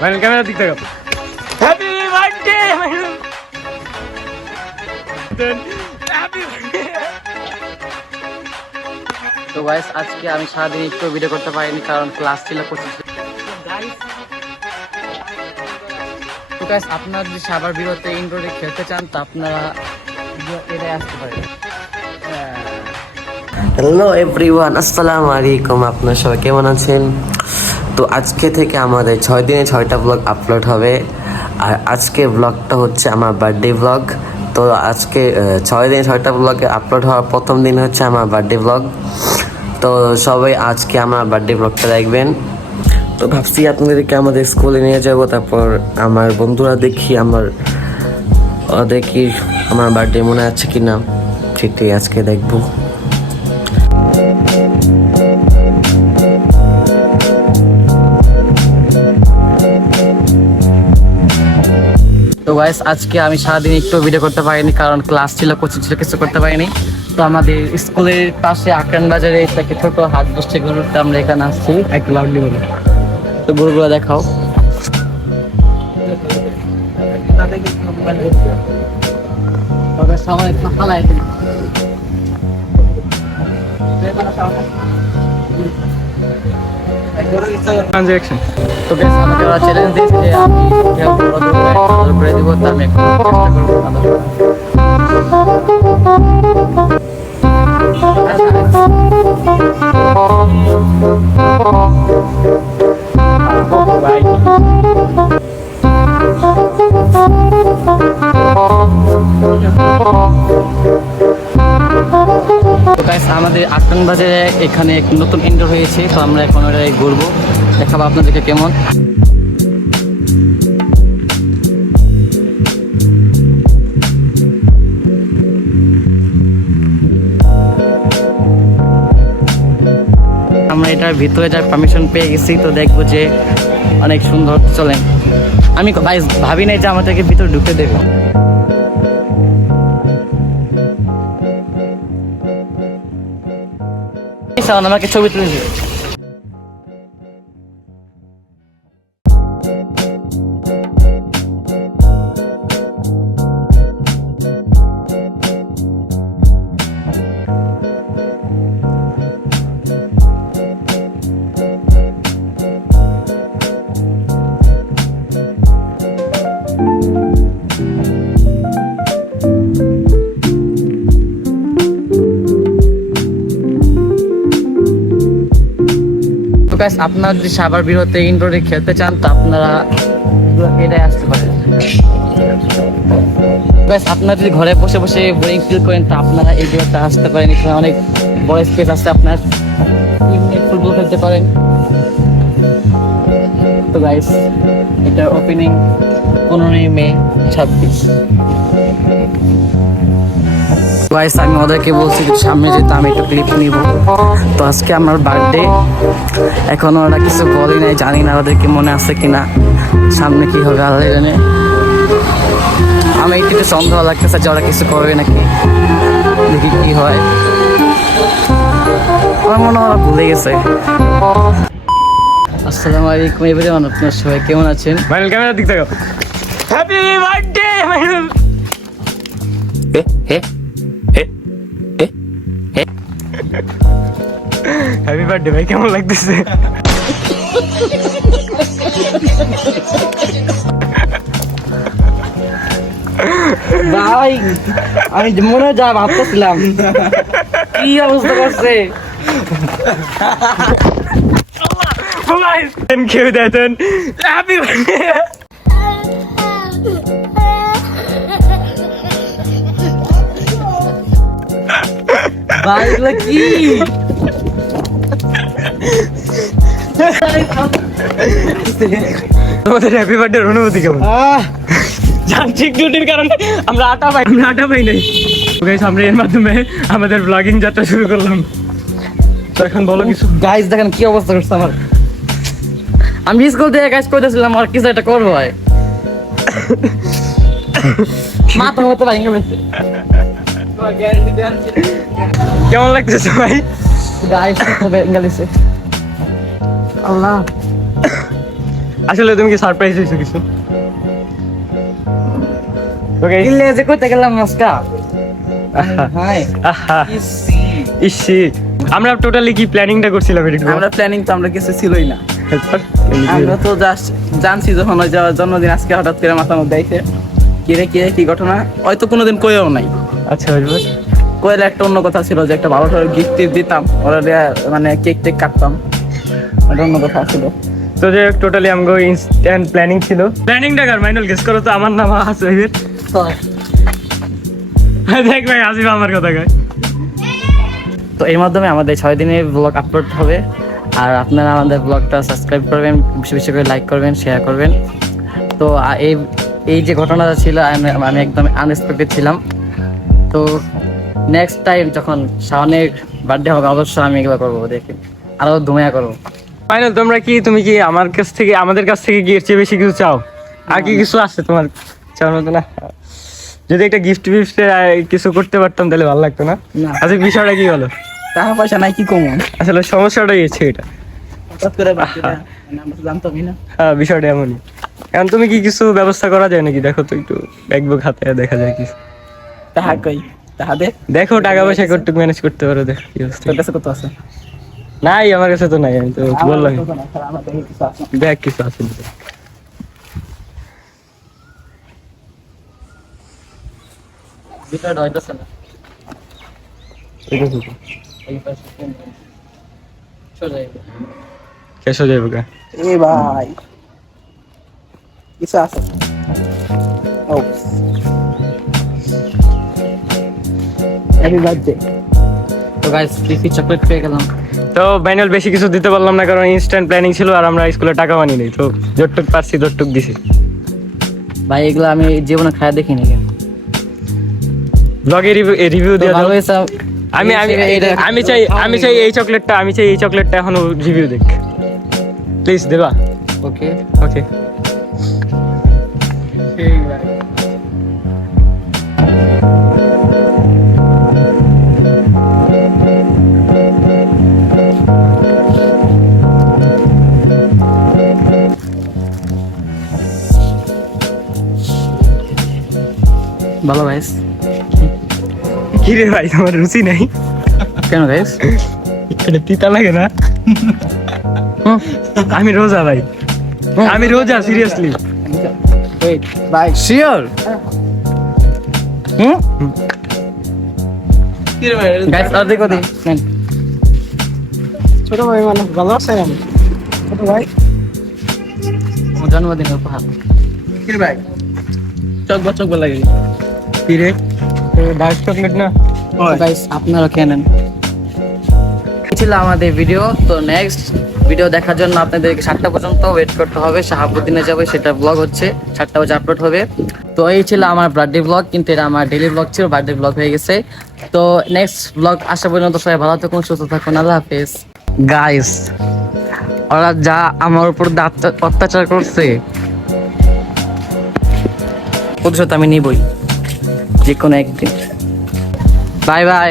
Final camera দিক থেকে happy birthday তো গাইস আজকে আমি সারাদিন একটু ভিডিও করতে পারিনি কারণ ক্লাস ছিল 25। তো গাইস আপনারা যদি সাবার বিরতে ইনডোরে খেলতে চান তো আপনারা এটাই আসতে পারেন। হ্যালো এভরিওয়ান, আসসালামু আলাইকুম। আপনারা সবাই কেমন আছেন? তো আজকে থেকে আমাদের 6 দিনে 6টা ব্লগ আপলোড হবে। আর আজকে ব্লগটা হচ্ছে আমার বার্থডে ব্লগ। তো আজকে 6 দিনে 6টা ব্লগে আপলোড হওয়ার প্রথম দিন হচ্ছে আমার বার্থডে ব্লগ। তো সবাই আজকে আমার বার্থডে ব্লগটা দেখবেন। তো ভাবছি আপনাদেরকে আমাদের স্কুলে নিয়ে যাব, তারপর আমার বন্ধুরা দেখি আমার বার্থডে মনে আছে কিনা সেটাই আজকে দেখবো। তো গাইস আজকে আমি সারাদিন একটু ভিডিও করতে পারিনি কারণ ক্লাস ছিল, কোচিং ছিল, কিছু করতে পারিনি। তো আমাদের স্কুলের পাশে আকান বাজারে একটা ছোট হাট বসছে গরুতে, আমরা এখানে আসছি। একটু লাউডলি বলো। তো গরুগুলো দেখাও। ট্রানজ্যাকশন তো গাইস আমাকে ওরা চ্যালেঞ্জ দিয়েছে যে আমি করে দিব, তো আমি একটু চেষ্টা করবো আমাদের আটন বাজারে এখানে এক নতুন ইনডোর হয়েছে। তো আমরা এখন ওটাই ঘুরবো, দেখাবো আপনাদেরকে কেমন। আমরা এটার ভিতরে যার পারমিশন পেয়ে গেছি, তো দেখবো যে অনেক সুন্দর। চলেন, আমি ভাবি নাই যে আমাদেরকে ভিতরে ঢুকতে দেবো। আমাকে ছবি তুলে দিও। আপনারা যদি সাবার বিরতে ইনডোরে খেলতে চান তো আপনারা এটাই আসতে পারেন। আপনারা যদি ঘরে বসে বসে বোরিং ফিল করেন তো আপনারা এই বিরতে আসতে পারেন। এখানে অনেক বড় স্পেস আছে, আপনার ফুটবল খেলতে পারেন। তো গাইস এটার ওপেনিং 15 মে 26। গাইস আমি ওদেরকে বলছি সামনে যেতে, আমি একটু ক্লিপ নিব। তো আজকে আমার বার্থডে, এখনো ওরা কিছু বলি নাই, জানি না ওদেরকে মনে আছে কিনা, সামনে কি হবে আল্লাহ জানে। আমি একটু সন্দেহ লাগতেছে যে ওরা কিছু করবে নাকি, দেখি কি হয়। আমার মনে হয় ওরা ভুলে গেছে। আসসালামু আলাইকুম এভরিওয়ান, আপনারা সবাই কেমন আছেন? ফাইনাল ক্যামেরা দিক থেকে হ্যাপি বার্থডে হ্যাপি বার্থডে ভাই, কেমন লাগতেছে? ভাই আমি মনে যা ভাবতেছিলাম কি অবস্থা করছে। কেউ দেখেন হ্যাপি বার্থডে। ভাই এগুলো কি? তোমাদের হ্যাপি বার্থডে অনুভূতি কেমন? যান্ত্রিক ত্রুটির কারণে আমরা আটা পাই নাই। আমরা এর মাধ্যমে আমাদের ব্লগিং যাত্রা শুরু করলাম। তো এখন বলো কিছু। গাইস দেখেন কি অবস্থা করছে আমার। আমি স্কুল থেকে কাজ করতেছিলাম, আর কিছু একটা করবো ভাই, মাথা মতো ভাঙে গেছে। কেমন লাগতেছে ভাই? গাইস গেছে আল্লাহ। আসলে তুমি কি সারপ্রাইজ হয়েছো কিছু? ওকে ইলে যে কইতে গেলাম আজকা হাই ইসি আমরা টোটালি কি প্ল্যানিংটা করছিলাম এটা? আমরা প্ল্যানিং তো আমরা কিছু ছিলই না, আমরা তো জাস্ট জানছি যখন ওই যাওয়ার জন্মদিন আজকে হঠাৎ করে মাথার মধ্যে আইছে কি ঘটনা হয়তো কোনোদিন কইও নাই। আচ্ছা বুঝবো। কইলে একটা অন্য কথা ছিল যে একটা ভালো করে গিফট দিতাম, ওরা মানে কেক টেক কাটতাম, এটা অন্য কথা ছিল। তো যে টোটালি আমগো ইনস্ট্যান্ট প্ল্যানিং ছিল। প্ল্যানিংটা কার মাইনুল গেস করো তো? আমার নাম আসিফের। দেখ ভাই আসিফ আমার কথা কয়। তো এর মাধ্যমে আমাদের 6 দিনের ব্লগ আপলোড হবে, আর আপনারা আমাদের ব্লগটা সাবস্ক্রাইব করবেন, বেশি বেশি করে লাইক করবেন, শেয়ার করবেন। তো এই যে ঘটনাটা ছিল আমি একদম আনএক্সপেক্টেড ছিলাম। তো নেক্সট টাইম যখন শাওনের বার্থডে হবে অবশ্যই আমি এগুলো করবো, দেখি আরো ধুমিয়া করবো। ফাইনাল তুমি কি আমাদের কাছ থেকে কি এর চেয়ে বেশি কিছু চাও? আর কি কিছু আছে তোমার চাওয়ার মতো? না, যদি একটা গিফট কিছু করতে পারতাম তাহলে ভালো লাগতো না? না। আচ্ছা বিষয়টা কি হলো? টাকা পয়সা নাই কি কমন, আসলে সমস্যাটাই হচ্ছে এটা। হঠাৎ করে বার্থডে আমরা তো জানতামই না। হ্যাঁ বিষয়টা এমনই। এখন তুমি কি কিছু ব্যবস্থা করা যায় নাকি? দেখো তো একটু ব্যাগ হাতে দেখা যায় কিছু। টাকা কই টাকা দে, দেখো টাকা পয়সা কতটুকু ম্যানেজ করতে পারো, দেখো কি অবস্থা। তোর কাছে কত আছে? নাই আমার কাছে তো নাই, আমি তো বললাম ব্যাগ কিছু আছে। ভিতরে ঢাইতেছে না, এই পাশে চলে যাবে। শেষ হয়ে যাবে গা। এ ভাই কিছু আছে? ওপস হ্যাপি বার্থডে। তো গাইস ফ্রি চকলেট পেয়ে গেলাম। তো বাইনাল বেশি কিছু দিতে পারলাম না কারণ ইনস্ট্যান্ট প্ল্যানিং ছিল, আর আমরা স্কুলে টাকা বানিয়ে নেই, তো যতটুক পারছি ততটুক দিছি। ভাই এগুলো আমি জীবনে খায় দেখিনি। ব্লগে রিভিউ দিয়ে দাও। আমি চাই এই চকলেটটা এখনো রিভিউ দেখ প্লিজ, দেবা? ওকে ওকে। ভালো গাইস। কি রে ভাই তোমার রুচি নাই? কেন গাইস? এটা তিতা লাগে না? আমি রোজা ভাই, আমি রোজা সিরিয়াসলি। ওয়েট ভাই শিওর? কি রে ভাই গাইস আর দেখো দি ছোট ভাই মানে ভালো আছে না? ছোট ভাই জন্মদিন উপহার। কি রে ভাই চক লাগে? কি রে ডার্ক চকলেট না? গাইস আপনারা খেয়ে নেন। ছিল আমাদের ভিডিও। তো নেক্সট ভিডিও দেখার জন্য আপনাদেরকে 7টা পর্যন্ত ওয়েট করতে হবে। শাহাবুদ্দিনে যাবে, সেটা ব্লগ হচ্ছে 7টা বাজে আপলোড হবে। তো এই ছিল আমার বার্থডে ব্লগ, কিন্তু এটা আমার ডেইলি ব্লগ ছিল, বার্থডে ব্লগ হয়ে গেছে। তো নেক্সট ব্লগ আসা পর্যন্ত সবাই ভালো থাকুন, সুস্থ থাকুন, আল্লাহ হাফেজ। গাইস ওরা যা আমার উপর অত্যাচার করছে প্রতিশোধ আমি নিবই যে কোনো একদিন। Bye bye.